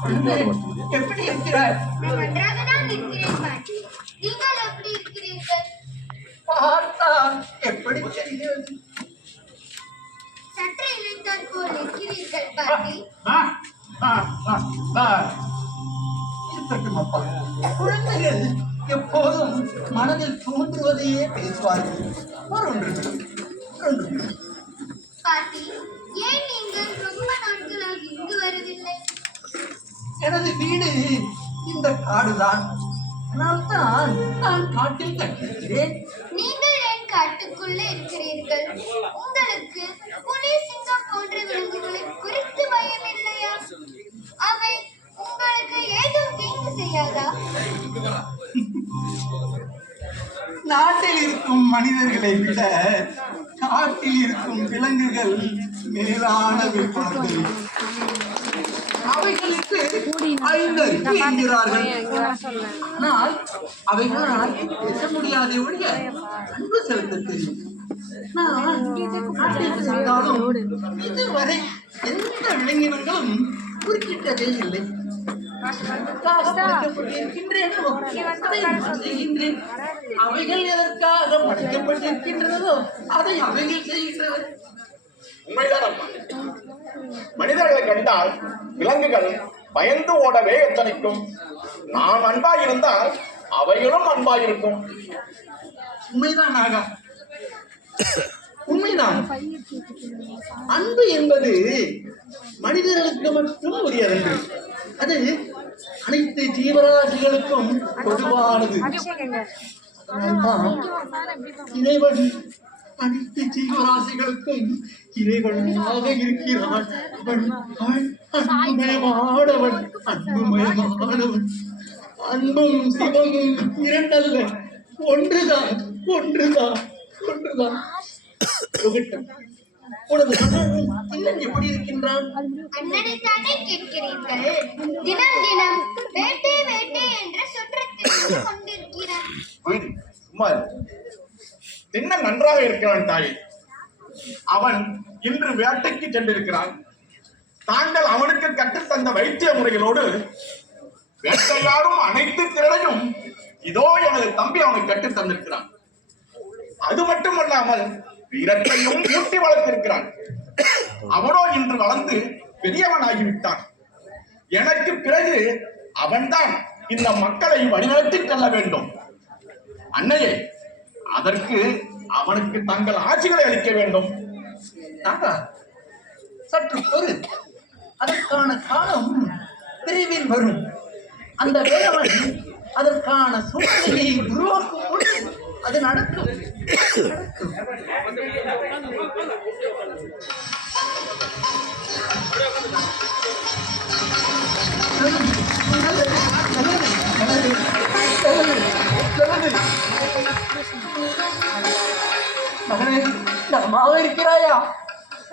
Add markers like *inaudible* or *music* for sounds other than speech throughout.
எப்படி இருக்கிறாய்? பார்த்தா எப்படி தெரிகிறது? சற்று இளைத்தாற் போல் இருக்கிறீர்கள் பாட்டி. குழந்தைகள் எப்போதும் மனதில் தோன்றுவதையே பேசுவார்கள். பாட்டி ஏன் எனது வீடு இந்த காடுதான். அதனால்தான் நான் காட்டில் கட்டிருக்கிறேன் நீங்கள் ஏன் காட்டுக்குள்ளே இருக்கிறீர்கள். உங்களுக்கு புலி சிங்கம் போன்ற விலங்குகளை குறித்து பயம் இல்லையா? அவை உங்களுக்கு ஏதும் தீங்கு செய்யாதா? நாட்டில் இருக்கும் மனிதர்களை விட காட்டில் இருக்கும் விலங்குகள் மேலான விற்பனை அவைகளுக்கு ஐந்தறிவு என்கிறார்கள். ஆனால் அவைகளால் பேச முடியாத ஒழிய அன்பு செலுத்த தெரியும் இதுவரை எந்த விலங்கினங்களும் குறுக்கிட்டதே இல்லை. அவைகள் எதற்காக படைக்கப்பட்டிருக்கின்றனதோ அதை அவைகள் செய்கின்றன உண்மைதான் கண்டால் விலங்குகள் பயந்து ஓடவே எத்தனைக்கும்? நாம் அன்பாயிருந்தால் அவைகளும் அன்பாயிருக்கும். உண்மைதான் நாகா. உண்மைதான். அன்பு என்பது மனிதர்களுக்கு மட்டும் உரியதன்று. அது அனைத்து ஜீவராசிகளுக்கும் பொதுவானது. இறைவன் அனைத்து ஜீவராசிகளுக்கும் இறைவனாக இருக்கிறான் அவன் அன்புமயமானவன். அன்புமயமானவன். அன்பும் சிவமும் இரண்டல்ல. ஒன்றுதான் ஒன்றுதான் ஒன்றுதான். உனது எப்படி இருக்கின்றான்? அண்ணனை தானே கேட்கிறீர்கள். தினம் தினம் வேட்டை வேட்டை என்று சுற்றத்தில் *coughs* கொண்டிருக்கிறார். வீடு சும்மா தின்ன நன்றாக இருக்கிறான் தாயே. அவன் இன்று வேட்டைக்கு சென்றிருக்கிறான். தாங்கள் அவனுக்கு கற்றுத்தந்த வைத்திய முறைகளோடு வேட்டையாடும் அனைத்து திறனையும் இதோ எனது தம்பி அவனுக்கு கற்றுத் தந்திருக்கிறான். அது மட்டுமல்லாமல் வீரத்தையும் ஊட்டி வளர்த்திருக்கிறான். அவனோ இன்று வளர்ந்து பெரியவனாகிவிட்டான். எனக்கு பிறகு அவன்தான் இந்த மக்களை வழிநடத்தி செல்ல வேண்டும். அன்னையே அதற்கு அவனுக்கு தங்கள் ஆட்சிகளை அளிக்க வேண்டும். சற்று பொறு. அதற்கான காலம் விரைவில் வரும். அந்த வேலவன் அதற்கான சூழ்நிலையை உருவாக்கும் பொழுது அது நடக்கும். மகனே நலமாக இருக்கிறாயா?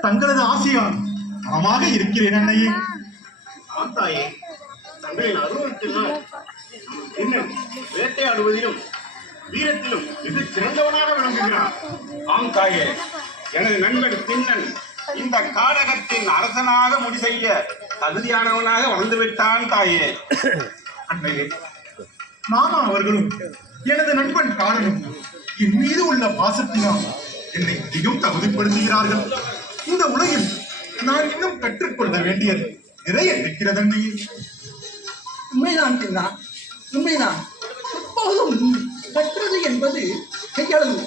தங்களது ஆசையால் நலமாக இருக்கிறேன் அன்னையே. தாயே தங்களின் அருவத்தினால் இன்னும் வேட்டையாடுவதிலும் வீரத்திலும் மிக சிறந்தவனாக விளங்குகிறான் ஆம் தாயே எனது நண்பன் திண்ணன் இந்த காடகத்தின் அரசனாக முடி செய்ய தகுதியானவனாக வளர்ந்து விட்டான் தாயே. அன்னையே நானும் அவர்களும் எனது நண்பன் காரணம் என் மீது உள்ள பாசத்தினால் என்னை அதிகம் தகுதிப்படுத்துகிறார்கள். இந்த உலகில் நான் இன்னும் கற்றுக்கொள்ள வேண்டியது நிறைய இருக்கிறது அன்னையே உண்மைதான் பின்னா உண்மைதான். எப்போதும் கற்றது என்பது கையளவு.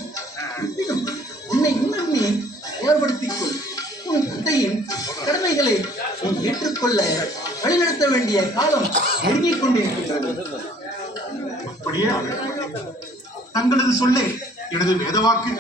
உன்னை இன்னும் நீ ஏற்படுத்திக் கொள் உன் தந்தையின் கடமைகளை ஏற்றுக்கொள்ள வழிநடத்த வேண்டிய காலம் நெருங்கிக் கொண்டிருக்கின்றது. அப்படியே. தங்களது சொல்லே எனது வேதவாக்கு.